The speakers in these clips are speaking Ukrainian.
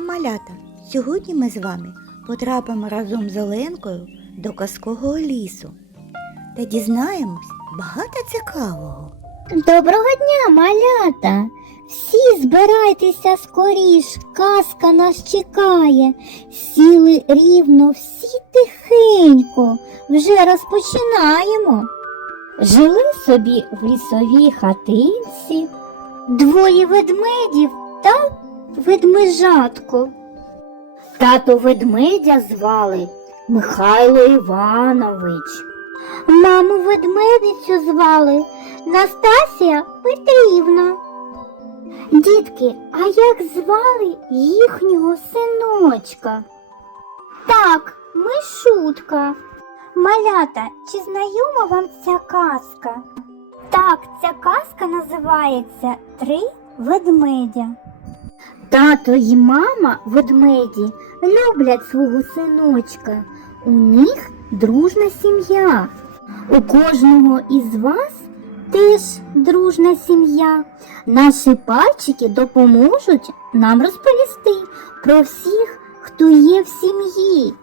дня! Сьогодні ми з вами потрапимо разом з Оленкою до казкового лісу та дізнаємось багато цікавого. Доброго дня, малята! Всі збирайтеся скоріш, казка нас чекає. Сіли рівно, всі тихенько, вже розпочинаємо. Жили собі в лісовій хатинці двоє ведмедів та ведмежатко. Тато ведмедя звали Михайло Іванович. Маму ведмедицю звали Настасія Петрівна. Дітки, а як звали їхнього синочка? Так, Мишутка. Малята, чи знайома вам ця казка? Так, ця казка називається Три ведмедя. Тато і мама ведмеді люблять свого синочка. У них дружна сім'я. У кожного із вас теж дружна сім'я. Наші пальчики допоможуть нам розповісти про всіх, хто є в сім'ї.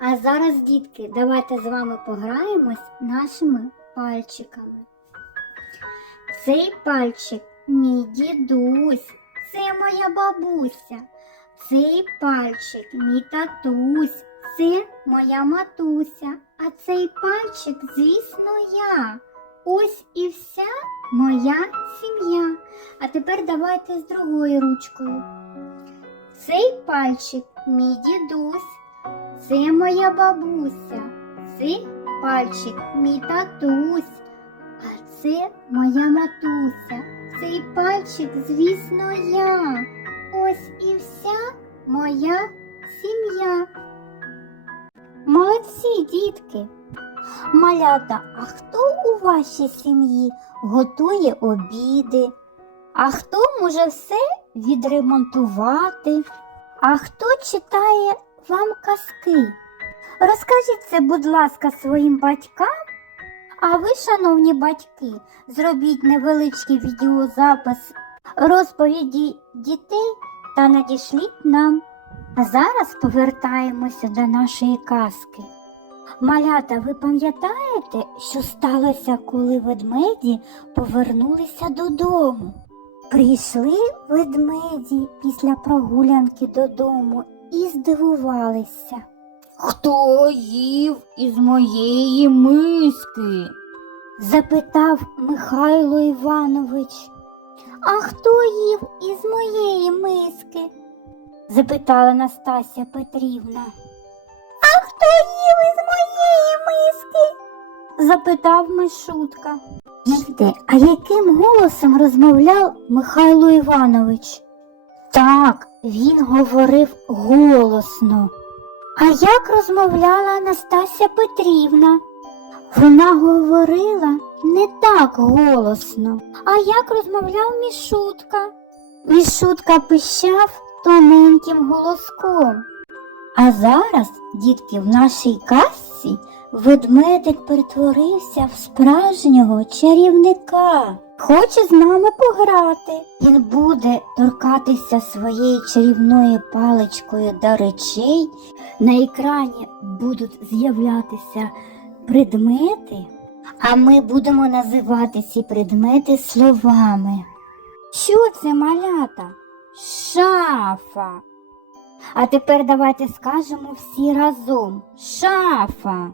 А зараз, дітки, давайте з вами пограємось нашими пальчиками. Цей пальчик мій дідусь, це моя бабуся. Цей пальчик мій татусь, це моя матуся. А цей пальчик, звісно, я. Ось і вся моя сім'я. А тепер давайте з другою ручкою. Цей пальчик мій дідусь, це моя бабуся, цей пальчик мій татусь, а це моя матуся. Цей пальчик, звісно, я. Ось і вся моя сім'я. Молодці, дітки. Малята, а хто у вашій сім'ї готує обіди? А хто може все відремонтувати? А хто читає вам казки? Розкажіть це, будь ласка, своїм батькам. А ви, шановні батьки, зробіть невеличкий відеозапис розповіді дітей та надішліть нам. А зараз повертаємося до нашої казки. Малята, ви пам'ятаєте, що сталося, коли ведмеді повернулися додому? Прийшли ведмеді після прогулянки додому і здивувалися. Хто їв із моєї миски? запитав Михайло Іванович. А хто їв із моєї миски? запитала Настасія Петрівна. А хто їв із моєї миски? запитав Мишутка. Діти, а яким голосом розмовляв Михайло Іванович? Так, він говорив голосно. А як розмовляла Анастасія Петрівна? Вона говорила не так голосно. А як розмовляв Мішутка? Мішутка пищав тоненьким голоском. А зараз, дітки, в нашій казці ведмедик перетворився в справжнього чарівника. Хоче з нами пограти. Він буде торкатися своєю чарівною паличкою до речей. На екрані будуть з'являтися предмети, а ми будемо називати ці предмети словами. Що це малята? Шафа. А тепер давайте скажемо всі разом шафа.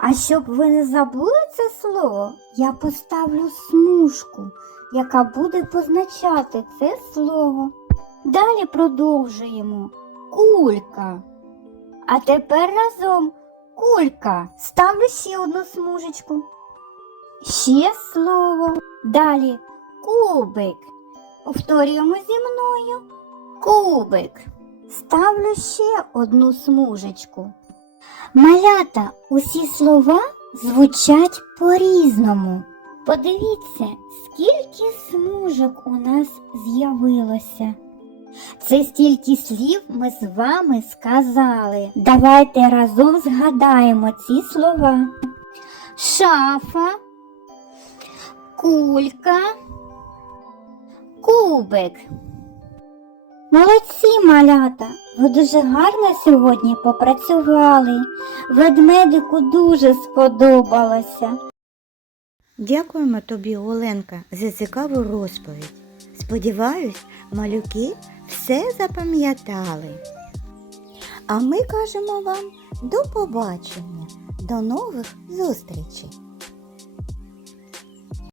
А щоб ви не забули це слово, я поставлю смужку, яка буде позначати це слово. Далі продовжуємо кулька. А тепер разом кулька. Ставлю ще одну смужечку. Ще слово. Далі кубик. Повторюємо зі мною. Кубик. Ставлю ще одну смужечку. Малята, усі слова звучать по-різному. Подивіться, скільки смужок у нас з'явилося. Це стільки слів ми з вами сказали. Давайте разом згадаємо ці слова. Шафа, кулька, кубик. Молодці, малята! Ви дуже гарно сьогодні попрацювали. Ведмедику дуже сподобалося. Дякуємо тобі, Оленка, за цікаву розповідь. Сподіваюсь, малюки все запам'ятали. А ми кажемо вам до побачення, до нових зустрічей!